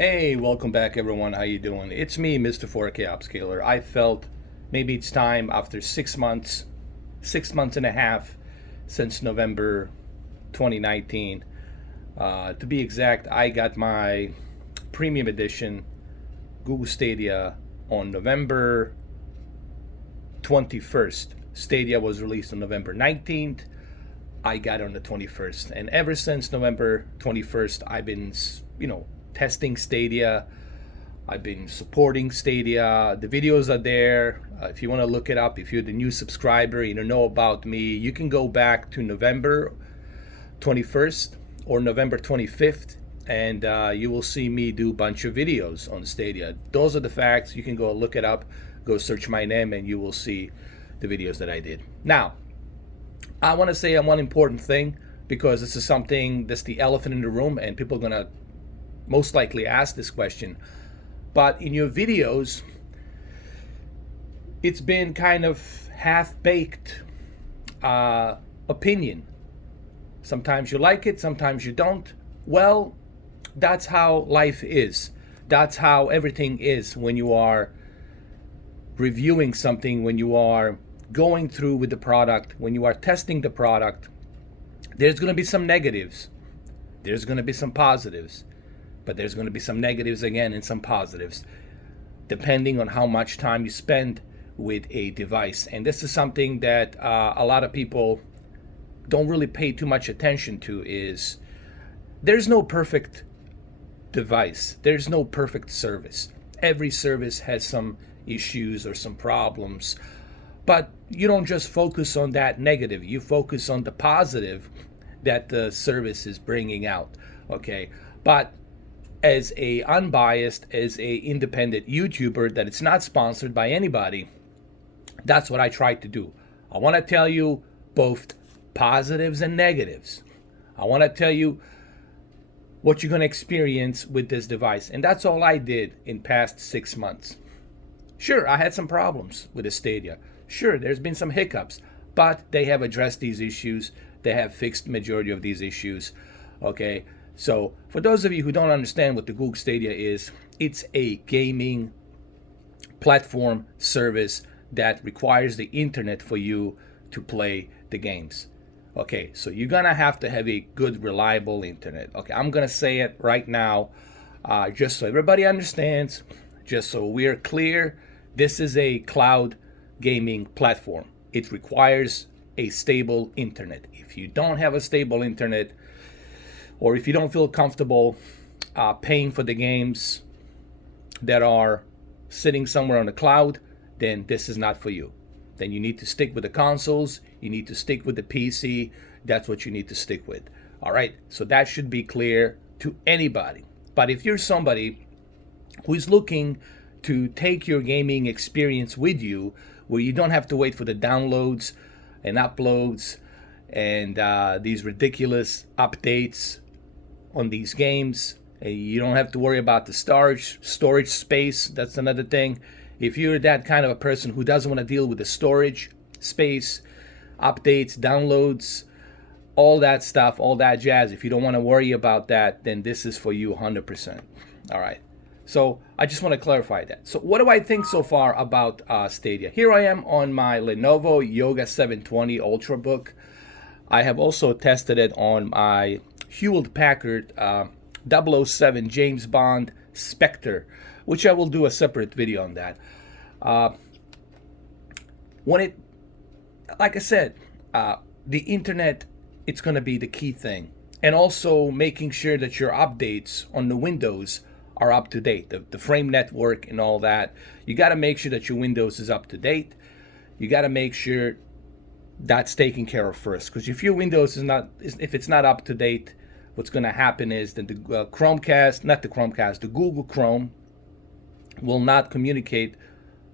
Hey, welcome back everyone. How you doing? It's me, Mr. 4K Upscaler. I felt maybe it's time after 6 months, 6 months and a half since November 2019. To be exact, I got my premium edition Google Stadia on November 21st. Stadia was released on November 19th. I got it on the 21st. And ever since November 21st, I've been, testing Stadia. I've been supporting Stadia. The videos are there. If you want to look it up, if you're the new subscriber, you don't know about me, you can go back to November 21st or November 25th, and you will see me do a bunch of videos on Stadia. Those are the facts. You can go look it up, go search my name, and you will see the videos that I did. Now, I want to say one important thing, because this is something that's the elephant in the room, and people are going to most likely ask this question. But in your videos, it's been kind of half-baked opinion. Sometimes you like it, sometimes you don't. Well, that's how life is. That's how everything is when you are reviewing something, when you are going through with the product, when you are testing the product. There's going to be some negatives. There's going to be some positives. But there's going to be some negatives again and some positives, depending on how much time you spend with a device. And this is something that a lot of people don't really pay too much attention to. Is there's no perfect device. There's no perfect service. Every service has some issues or some problems. But you don't just focus on that negative. You focus on the positive that the service is bringing out. Okay? But as a unbiased, as a independent YouTuber that it's not sponsored by anybody, that's what I try to do. I want to tell you both positives and negatives. I want to tell you what you're going to experience with this device. And that's all I did in past 6 months. Sure, I had some problems with the Stadia. Sure, there's been some hiccups, but they have addressed these issues. They have fixed the majority of these issues. Okay? So for those of you who don't understand what the Google Stadia is, it's a gaming platform service that requires the internet for you to play the games. Okay, so you're gonna have to have a good, reliable internet. Okay, I'm gonna say it right now, just so everybody understands, just so we're clear. This is a cloud gaming platform. It requires a stable internet. If you don't have a stable internet, or if you don't feel comfortable paying for the games that are sitting somewhere on the cloud, then this is not for you. Then you need to stick with the consoles. You need to stick with the PC. That's what you need to stick with. All right, so that should be clear to anybody. But if you're somebody who is looking to take your gaming experience with you, where you don't have to wait for the downloads and uploads and these ridiculous updates on these games, you don't have to worry about the storage space. That's another thing. If you're that kind of a person who doesn't want to deal with the storage space, updates, downloads, all that stuff, all that jazz, if you don't want to worry about that, then this is for you 100%. All right. So I just want to clarify that. So what do I think so far about Stadia? Here I am on my Lenovo Yoga 720 Ultrabook. I have also tested it on my Hewlett-Packard 007 James Bond Spectre, which I will do a separate video on that. Like I said, the internet, it's going to be the key thing. And also making sure that your updates on the Windows are up to date. The frame network and all that. You got to make sure that your Windows is up to date. You got to make sure that's taken care of first. Because if your Windows if it's not up to date, what's going to happen is that the Google Chrome will not communicate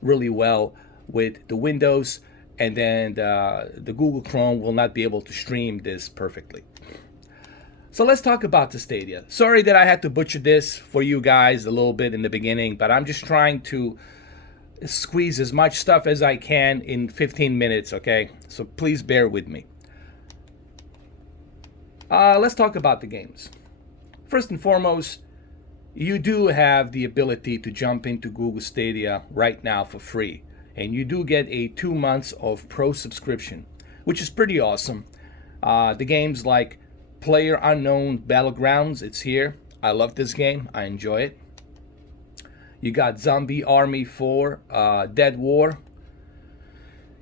really well with the Windows, and then the Google Chrome will not be able to stream this perfectly. So let's talk about the Stadia. Sorry that I had to butcher this for you guys a little bit in the beginning, but I'm just trying to squeeze as much stuff as I can in 15 minutes, okay? So please bear with me. Let's talk about the games. First and foremost, you do have the ability to jump into Google Stadia right now for free. And you do get a 2 months of pro subscription, which is pretty awesome. The games like Player Unknown Battlegrounds, it's here. I love this game. I enjoy it. You got Zombie Army 4, Dead War.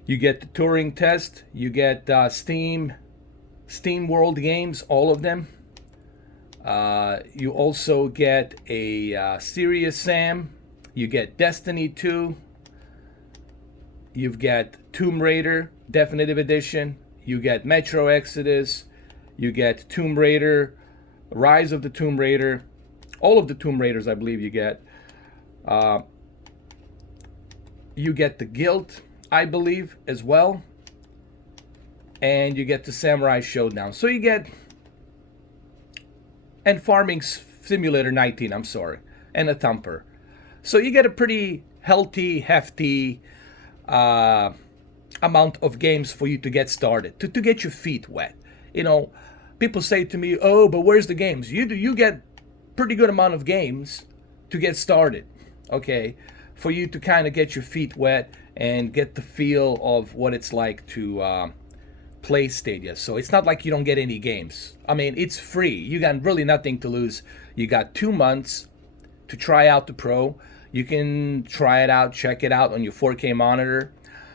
You get the Turing Test. You get Steam World games, all of them. You also get a Serious Sam. You get Destiny 2. You've got Tomb Raider Definitive Edition. You get Metro Exodus. You get Tomb Raider, Rise of the Tomb Raider. All of the Tomb Raiders, I believe you get. You get the Guild, I believe, as well. And you get the Samurai Showdown. So you get... And Farming Simulator 19, I'm sorry. And a Thumper. So you get a pretty healthy, hefty amount of games for you to get started, to get your feet wet. You know, people say to me, oh, but where's the games? You get pretty good amount of games to get started, okay, for you to kind of get your feet wet and get the feel of what it's like to play Stadia. So it's not like you don't get any games. I mean, it's free. You got really nothing to lose. You got 2 months to try out the Pro. You can try it out, check it out on your 4K monitor,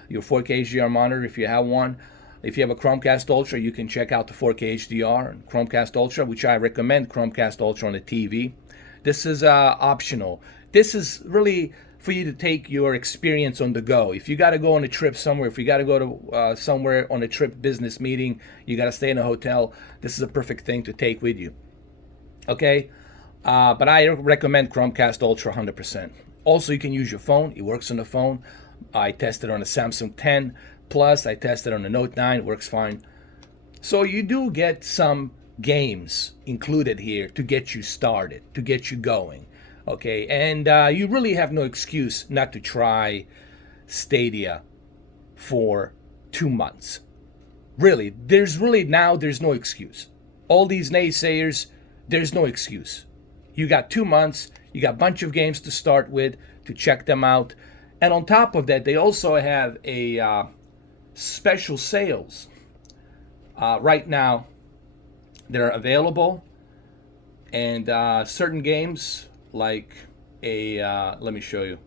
your 4K HDR monitor if you have one. If you have a Chromecast Ultra, you can check out the 4K HDR and Chromecast Ultra, which I recommend Chromecast Ultra on the TV. This is optional. This is really for you to take your experience on the go. If you got to go on a trip somewhere, if you got to go to somewhere on a trip business meeting, you got to stay in a hotel, this is a perfect thing to take with you. Okay? But I recommend Chromecast Ultra 100%. Also, you can use your phone. It works on the phone. I tested on a Samsung 10 Plus. I tested on the Note 9. It works fine. So you do get some games included here to get you started, to get you going. Okay, and you really have no excuse not to try Stadia for 2 months. Really, there's no excuse. All these naysayers, there's no excuse. You got 2 months, you got a bunch of games to start with, to check them out. And on top of that, they also have a special sales. Right now, they're available. And certain games, like let me show you.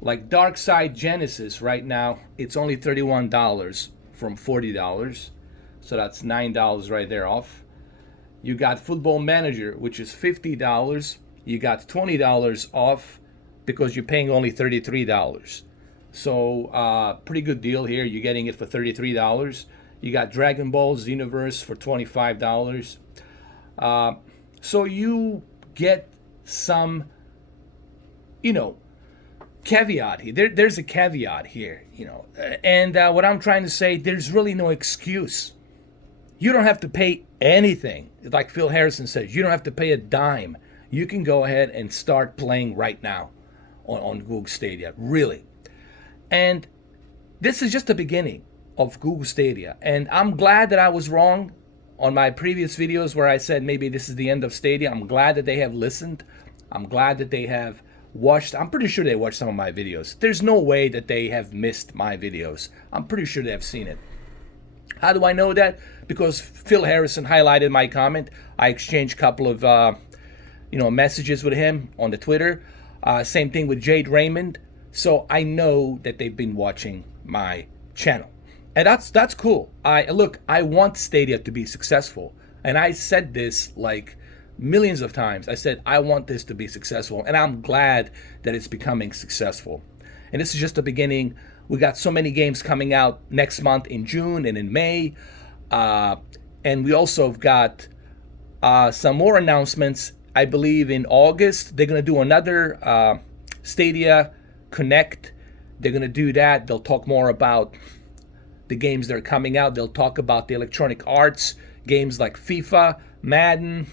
Like Dark Side Genesis, right now, it's only $31 from $40. So that's $9 right there off. You got Football Manager, which is $50. You got $20 off because you're paying only $33. So pretty good deal here. You're getting it for $33. You got Dragon Ball Xenoverse for $25. So you get some, caveat here. There's a caveat here, And what I'm trying to say, there's really no excuse. You don't have to pay anything. Like Phil Harrison says, you don't have to pay a dime. You can go ahead and start playing right now on Google Stadia, really. And this is just the beginning of Google Stadia. And I'm glad that I was wrong on my previous videos where I said maybe this is the end of Stadia. I'm glad that they have listened. I'm glad that they have watched. I'm pretty sure they watched some of my videos. There's no way that they have missed my videos. I'm pretty sure they have seen it. How do I know that? Because Phil Harrison highlighted my comment. I exchanged a couple of messages with him on the Twitter. Same thing with Jade Raymond. So I know that they've been watching my channel. And that's cool. I want Stadia to be successful. And I said this like millions of times. I said, I want this to be successful. And I'm glad that it's becoming successful. And this is just the beginning. We got so many games coming out next month in June and in May. And we also have got some more announcements. I believe in August, they're going to do another Stadia Connect. They're going to do that. They'll talk more about the games that are coming out. They'll talk about the Electronic Arts games like FIFA, Madden,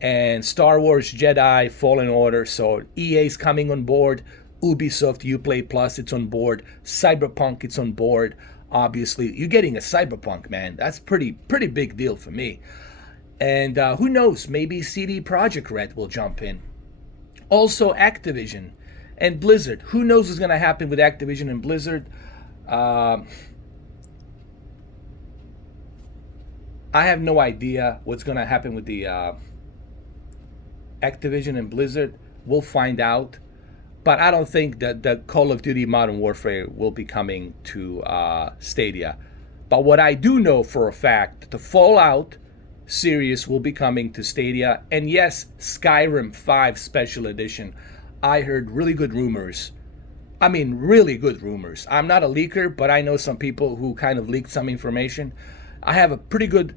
and Star Wars Jedi Fallen Order. So EA's coming on board. Ubisoft Uplay Plus, it's on board. Cyberpunk, it's on board. Obviously, you're getting a Cyberpunk, man. That's pretty big deal for me. And who knows, maybe CD Projekt Red will jump in. Also Activision and Blizzard. Who knows what's going to happen with Activision and Blizzard? I have no idea what's going to happen with the Activision and Blizzard. We'll find out. But I don't think that the Call of Duty Modern Warfare will be coming to Stadia. But what I do know for a fact, the Fallout series will be coming to Stadia. And yes, Skyrim 5 Special Edition. I heard really good rumors. I mean, really good rumors. I'm not a leaker, but I know some people who kind of leaked some information. I have a pretty good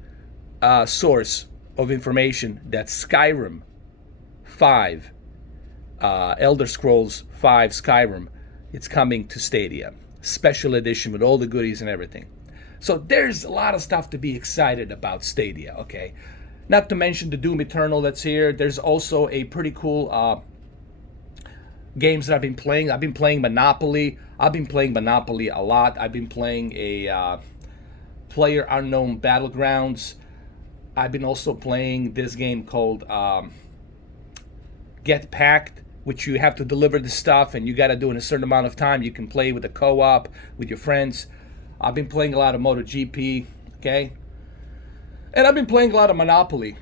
source of information that Skyrim 5, Elder Scrolls 5 Skyrim, it's coming to Stadia. Special edition with all the goodies and everything. So there's a lot of stuff to be excited about Stadia, okay? Not to mention the Doom Eternal that's here. There's also a pretty cool games that I've been playing. I've been playing Monopoly. I've been playing Monopoly a lot. I've been playing a Player Unknown Battlegrounds. I've been also playing this game called Get Packed, which you have to deliver the stuff and you got to do in a certain amount of time. You can play with a co-op with your friends. I've been playing a lot of MotoGP, okay? And I've been playing a lot of Monopoly.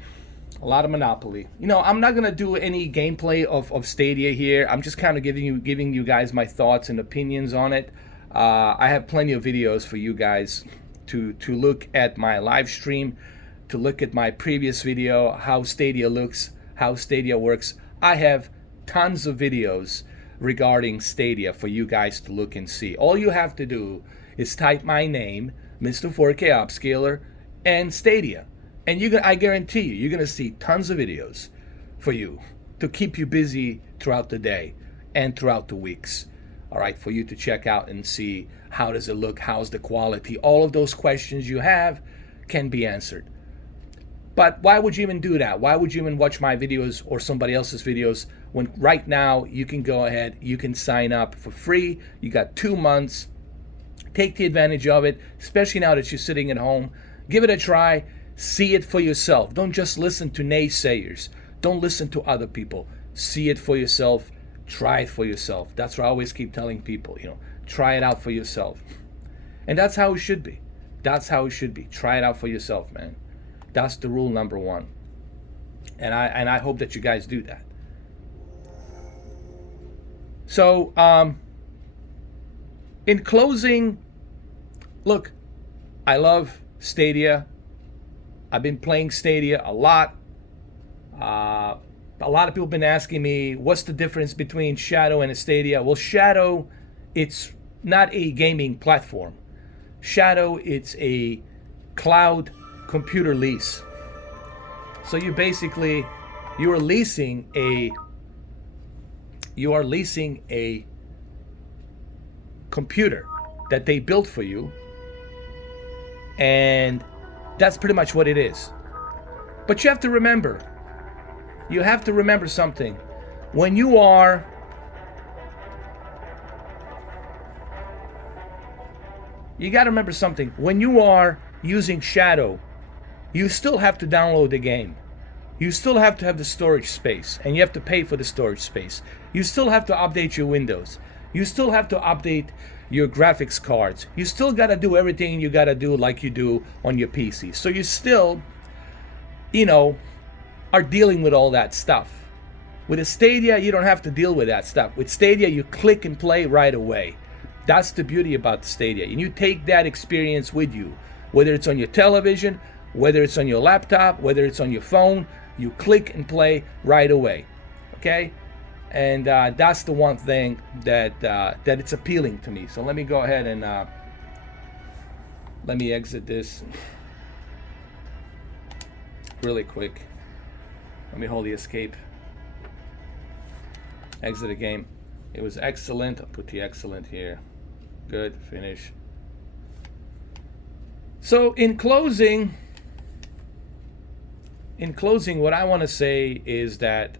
A lot of Monopoly. You know, I'm not going to do any gameplay of Stadia here. I'm just kind of giving you guys my thoughts and opinions on it. I have plenty of videos for you guys to look at my live stream, to look at my previous video, how Stadia looks, how Stadia works. I have tons of videos regarding Stadia for you guys to look and see. All you have to do is type my name, Mr. 4K Upscaler, and Stadia. And I guarantee you're going to see tons of videos for you to keep you busy throughout the day and throughout the weeks. All right, for you to check out and see how does it look, how's the quality. All of those questions you have can be answered. But why would you even do that? Why would you even watch my videos or somebody else's videos when right now you can go ahead, you can sign up for free. You got 2 months. Take the advantage of it, especially now that you're sitting at home. Give it a try. See it for yourself. Don't just listen to naysayers. Don't listen to other people. See it for yourself. Try it for yourself. That's what I always keep telling people, try it out for yourself. And that's how it should be. That's how it should be. Try it out for yourself, man. That's the rule number one. And I hope that you guys do that. So, in closing, look, I love Stadia. I've been playing Stadia a lot. A lot of people have been asking me, what's the difference between Shadow and a Stadia? Well, Shadow, it's not a gaming platform. Shadow, it's a cloud computer lease. So you are leasing a computer that they built for you, and that's pretty much what it is. But you have to remember something. You got to remember something. When you are using Shadow, you still have to download the game. You still have to have the storage space, and you have to pay for the storage space. You still have to update your Windows. You still have to update your graphics cards. You still got to do everything you got to do like you do on your PC. So you still, are dealing with all that stuff. With a Stadia, you don't have to deal with that stuff. With Stadia, you click and play right away. That's the beauty about the Stadia. And you take that experience with you, whether it's on your television, whether it's on your laptop, whether it's on your phone, you click and play right away. Okay? And that's the one thing that it's appealing to me. So let me go ahead and let me exit this really quick. Let me hold the escape. Exit the game. It was excellent. I'll put the excellent here. Good. Finish. So in closing, what I want to say is that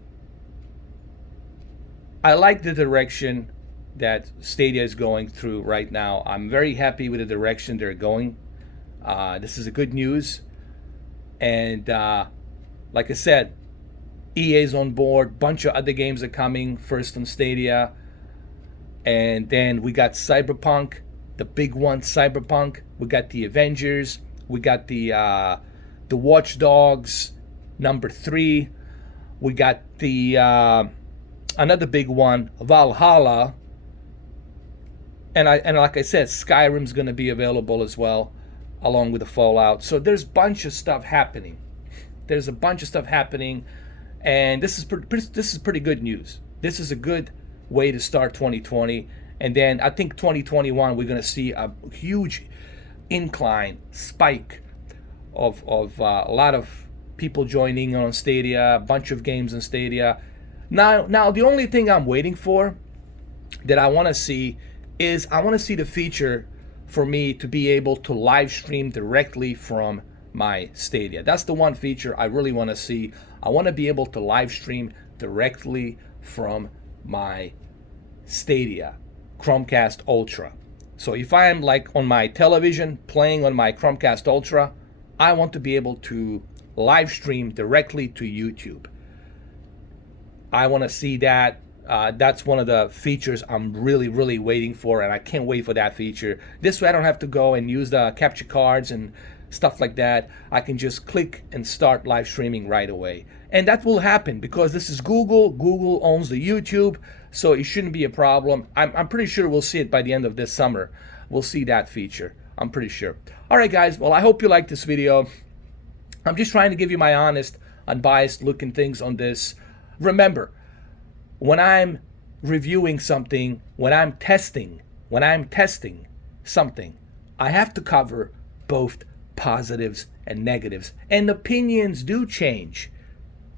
I like the direction that Stadia is going through right now. I'm very happy with the direction they're going. This is a good news. And Like I said, EA's on board. Bunch of other games are coming first on Stadia. And then we got Cyberpunk, the big one, Cyberpunk. We got the Avengers. We got the Watch Dogs #3. We got the another big one, Valhalla. And like I said, Skyrim's going to be available as well, along with the Fallout. So there's a bunch of stuff happening. There's a bunch of stuff happening, and this is pretty good news. This is a good way to start 2020, and then I think 2021 we're going to see a huge incline spike of a lot of people joining on Stadia, a bunch of games on Stadia. Now the only thing I'm waiting for that I want to see is I want to see the feature for me to be able to live stream directly from my Stadia. That's the one feature I really want to see. I want to be able to live stream directly from my Stadia Chromecast Ultra. So if I am like on my television playing on my Chromecast Ultra, I want to be able to live stream directly to YouTube. I want to see that. That's one of the features I'm really waiting for, and I can't wait for that feature. This way I don't have to go and use the capture cards and stuff like that. I can just click and start live streaming right away. And that will happen because this is Google. Google owns the YouTube, so it shouldn't be a problem. I'm pretty sure we'll see it by the end of this summer. We'll see that feature. I'm pretty sure. All right, guys. Well, I hope you liked this video. I'm just trying to give you my honest, unbiased look and things on this. Remember, when I'm reviewing something, when I'm testing something, I have to cover both positives and negatives. And opinions do change.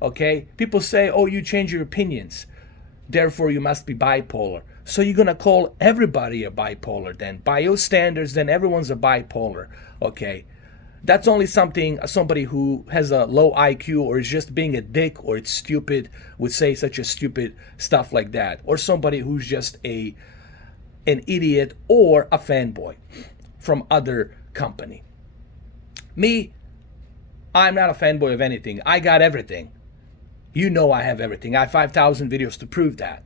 Okay? People say, oh, you change your opinions, therefore you must be bipolar. So you're going to call everybody a bipolar then. By your standards, then everyone's a bipolar. Okay? That's only something somebody who has a low IQ or is just being a dick or it's stupid would say such a stupid stuff like that. Or somebody who's just an idiot or a fanboy from other company. Me, I'm not a fanboy of anything. I got everything. You know I have everything. I have 5,000 videos to prove that.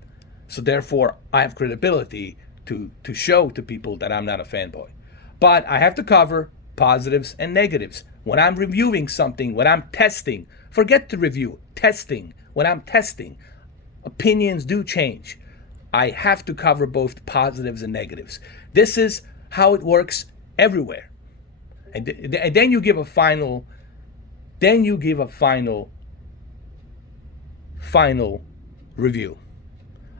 So therefore, I have credibility to show to people that I'm not a fanboy. But I have to cover positives and negatives. When I'm reviewing something, when I'm testing, forget the review, testing. When I'm testing, opinions do change. I have to cover both positives and negatives. This is how it works everywhere. And then you give a final review.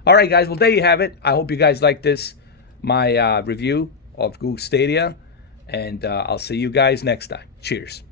All right, guys. Well, there you have it. I hope you guys like this, my review of Google Stadia. And I'll see you guys next time. Cheers.